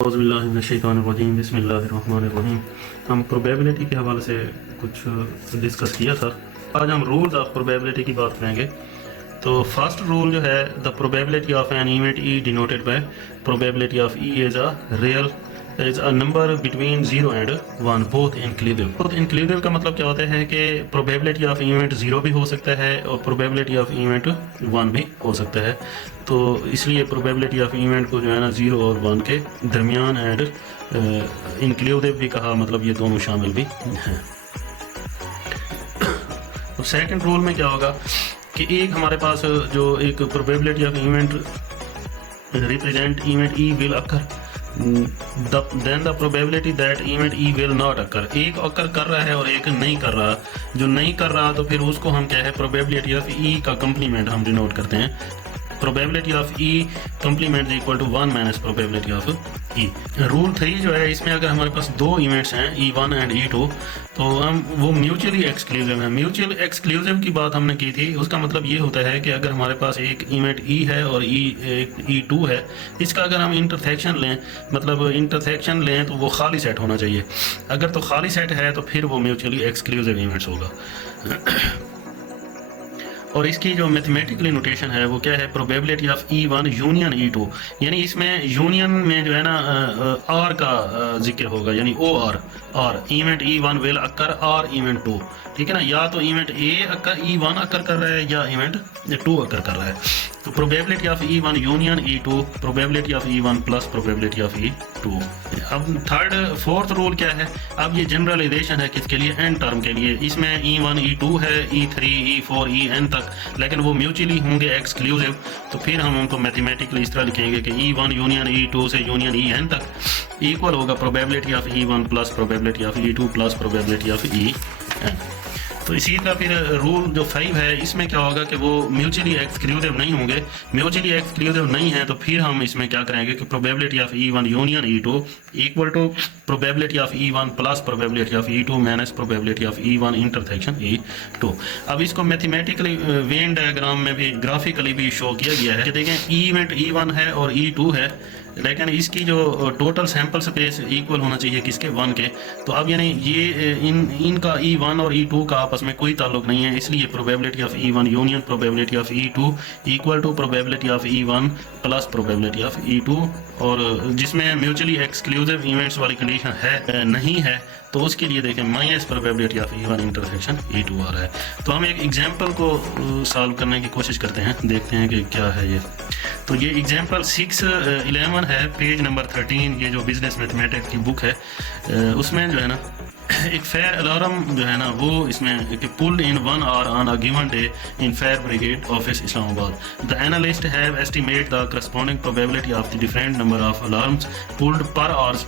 औज़ुबिल्लाहिमिनश्शैतानिर्रजीम बिस्मिल्लाहिर्रहमानिर्रहीम। हम प्रोबेबिलिटी के हवाले से कुछ डिस्कस किया था। आज हम रूल्स ऑफ प्रोबेबिलिटी की बात करेंगे। तो फर्स्ट रूल जो है, the probability of an event E denoted by probability of E is a real is a number between 0 and 1 both inclusive. Both inclusive का मतलब क्या होता है कि प्रोबेबिलिटी ऑफ इवेंट 0 भी हो सकता है और प्रोबेबिलिटी ऑफ इवेंट 1 भी हो सकता है। तो इसलिए प्रोबेबिलिटी ऑफ इवेंट को जो है ना 0 और 1 के दरमियान एंड इंक्लूसिव भी कहा, मतलब ये दोनों शामिल भी हैं। तो सेकंड रूल में क्या होगा कि एक हमारे पास जो एक probability of event represent event E will occur, then the probability that event E will not occur. एक अकर कर रहा है और एक नहीं कर रहा। जो नहीं कर रहा तो फिर उसको हम क्या है, प्रोबेबिलिटी ऑफ ई का कंप्लीमेंट हम डिनोट करते हैं। Probability of E complement equal to 1 minus probability of E. Rule 3 जो है, इसमें अगर हमारे पास दो इवेंट्स हैं E1 एंड E2 तो हम वो म्यूचुअली एक्सक्लूसिव है। म्यूचुअल एक्सक्लूसिव की बात हमने की थी। उसका मतलब ये होता है कि अगर हमारे पास एक इवेंट E है और E2 है, इसका अगर हम इंटरसेक्शन लें, मतलब इंटरसेक्शन लें तो वो खाली सेट होना चाहिए। अगर तो खाली सेट है तो फिर वो म्यूचुअली एक्सक्लूसिव इवेंट्स होगा। और इसकी जो मैथमेटिकली नोटेशन है वो क्या है, probability of E1 union E2। यानी इसमें यूनियन में जो है ना आर का जिक्र होगा, यानी और इवेंट E1 विल अकर और इवेंट 2, ठीक है ना। या तो इवेंट E1 अकर कर रहा है या इवेंट 2 अकर कर रहा है। तो probability of E1 union E2, probability of E1 plus probability of E2। अब फोर्थ रूल क्या है, अब ये जनरलाइजेशन है किसके लिए, एन टर्म के लिए। इसमें E1 E2 है, E3 E4 En तक, लेकिन वो म्यूचुअली होंगे एक्सक्लूसिव। तो फिर हम उनको मैथमेटिकली इस तरह लिखेंगे कि E1 यूनियन E2 से यूनियन En तक इक्वल होगा probability of E1 plus probability of E2 plus probability of En। तो इसी तरह फिर रूल जो 5 है, इसमें क्या होगा कि वो म्यूचुअली एक्सक्लूसिव नहीं होंगे। म्यूचुअली एक्सक्लूसिव नहीं है तो फिर हम इसमें क्या करेंगे कि probability of E1 union E2 equal to probability of E1 plus probability of E2 minus probability of E1 intersection E2। अब इसको मैथमेटिकली वेन डायग्राम में भी ग्राफिकली भी शो किया गया है कि देखें इवेंट E1 है और E2 है, लेकिन इसकी जो टोटल सैंपल स्पेस इक्वल होना चाहिए किसके, 1 के। तो अब यानी ये इनका E1 और E2 का आपस में कोई ताल्लुक नहीं है, इसलिए probability of E1 union probability of E2 equal to probability of E1 plus probability of E2। और जिसमें म्यूचुअली एक्सक्लूसिव इवेंट्स वाली कंडीशन है नहीं है, तो उसके लिए देखें minus probability of E1 intersection E2 आ रहा है। तो हम एक एग्जांपल को सॉल्व करने की कोशिश करते हैं, देखते हैं कि क्या है ये। तो ये एग्जांपल 611 है, पेज नंबर 13। ये जो बिजनेस मैथमेटिक्स की बुक है उसमें जो है ना एक फायर अलार्म जो है ना वो इसमें pulled in 1 hour on a given day in fire brigade office Islamabad. The analyst have estimate the corresponding probability of the different number of alarms pulled पर hours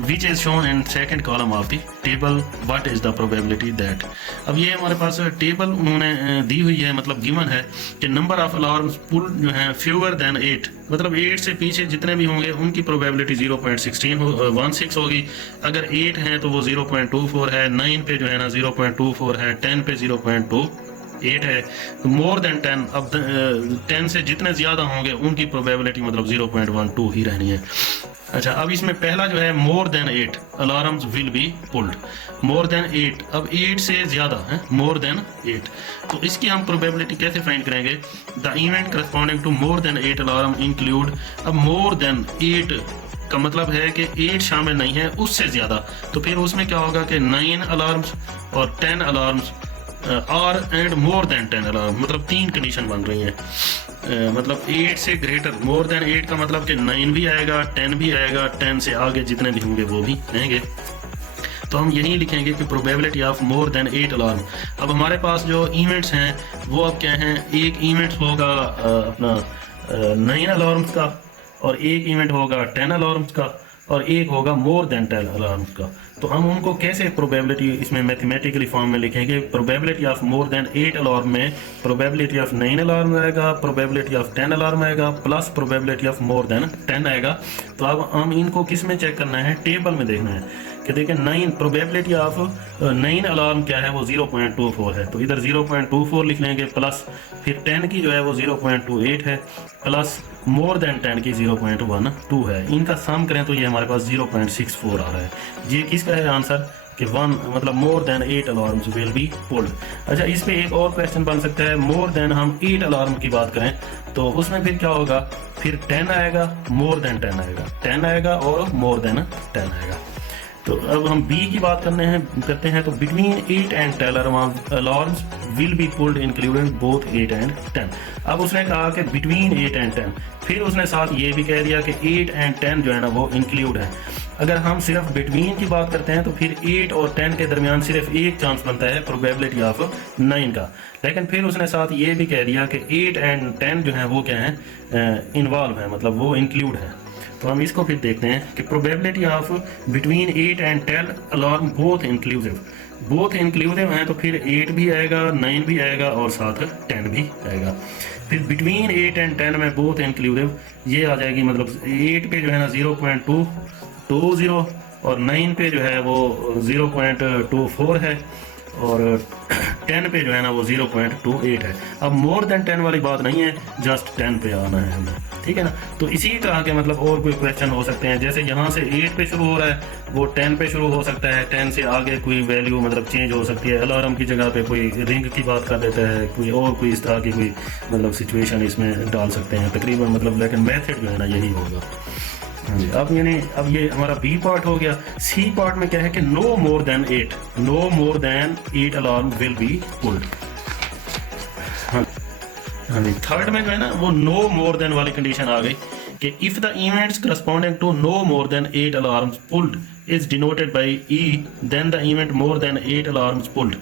which is shown in second column of the table. What is the probability that. अब ये हमारे पास table उन्होंने दी हुई है, मतलब given है कि नंबर ऑफ अलार्म्स पुल्ड जो है फ्यूअर देन 8, मतलब 8 से पीछे जितने भी होंगे उनकी प्रोबेबिलिटी 0.16 होगी। अगर 8 हैं तो वो 0.24 है, 9 पे जो है ना 0.24 है, 10 पे 0.28 है, मोर देन 10। अब 10 से जितने ज़्यादा होंगे उनकी प्रोबेबिलिटी मतलब 0.12 ही रहनी है। अच्छा, अब इसमें पहला जो है मोर than 8 alarms will be pulled, more than 8। अब 8 से ज़्यादा है, मोर देन 8। तो इसकी हम प्रोबेबिलिटी कैसे फाइंड करेंगे, the event corresponding to more than 8 alarm include. अब मोर देन 8 का मतलब है कि 8 शामिल नहीं है, उससे ज़्यादा। तो फिर उसमें क्या होगा कि 9 अलार्म्स और 10 अलार्म्स और एंड मोर देन 10 अलार्म, मतलब 3 कंडीशन बन रही हैं। मतलब 8 से ग्रेटर, मोर देन 8 का मतलब कि 9 भी आएगा, 10 भी आएगा, 10 से आगे जितने भी होंगे वो भी आएंगे। तो हम यही लिखेंगे कि probability of more than 8 alarm. अब हमारे पास जो इवेंट्स हैं वो अब क्या हैं, एक इवेंट होगा अपना 9 अलार्म्स का, और एक इवेंट होगा 10 अलार्म्स का, और एक होगा मोर देन 10 अलार्म्स का। तो हम उनको कैसे प्रोबेबिलिटी इसमें मैथमेटिकली फॉर्म में लिखेंगे, probability of more than 8 alarm में प्रोबेबिलिटी ऑफ 9 अलार्म आएगा, प्रोबेबिलिटी ऑफ 10 अलार्म आएगा, plus probability of more than 10 आएगा। तो अब हम इनको किस में चेक करना है, टेबल में देखना है। कि देखें 9 प्रोबेबिलिटी ऑफ 9 अलार्म क्या है वो 0.24 है, तो इधर 0.24 लिख लेंगे, प्लस फिर 10 की जो है वो 0.28 है, प्लस मोर देन 10 की 0.12 है। इनका सम करें तो ये हमारे पास 0.64 आ रहा है। ये किसका है आंसर कि 1 मतलब मोर than 8 alarms will be pulled. अच्छा, इस पे एक और क्वेश्चन बन सकता है, मोर देन हम 8 अलार्म की बात करें तो उसमें फिर क्या होगा, फिर 10 आएगा, मोर देन 10 आएगा, 10 आएगा और मोर देन 10 आएगा। तो अब हम बी की बात करते हैं तो between 8 and 10 alarms will be pulled including both 8 and 10। अब उसने कहा कि बिटवीन 8 एंड 10, फिर उसने साथ ये भी कह दिया कि 8 एंड 10 जो है ना वो इंक्लूड है। अगर हम सिर्फ बिटवीन की बात करते हैं तो फिर 8 और 10 के दरमियान सिर्फ एक चांस बनता है प्रोबेबिलिटी ऑफ 9 का, लेकिन फिर उसने साथ ये भी कह दिया कि 8 एंड 10 जो है वो क्या है, इन्वॉल्व है, मतलब वो इंक्लूड है। तो हम इसको फिर देखते हैं कि probability of between 8 and 10 alarm both inclusive हैं, तो फिर 8 भी आएगा, 9 भी आएगा और साथ 10 भी आएगा। फिर बिटवीन 8 एंड 10 में बोथ इंक्लूसिव ये आ जाएगी, मतलब 8 पे जो है ना 0.220 और 9 पे जो है वो 0.24 है और 10 पे जो है ना वो 0.28 है। अब मोर देन 10 वाली बात नहीं है, जस्ट 10 पे आना है हमें, ठीक है ना। तो इसी तरह के मतलब और कोई क्वेश्चन हो सकते हैं, जैसे यहाँ से 8 पे शुरू हो रहा है वो 10 पे शुरू हो सकता है, 10 से आगे कोई वैल्यू मतलब चेंज हो सकती है, अलार्म की जगह पे कोई रिंग की बात कर देता है, कोई इस तरह की कोई मतलब सिचुएशन इसमें डाल सकते हैं तकरीबन, मतलब लेकिन मेथड जो है ना यही होगा। अब ये हमारा बी पार्ट हो गया। सी पार्ट में क्या है कि no more than 8 alarm will be pulled. हाँ जी, थर्ड में जो है ना वो नो मोर देन वाली कंडीशन आ गई कि if the events corresponding to no more than 8 alarms pulled is denoted by E, then the event more than 8 alarms pulled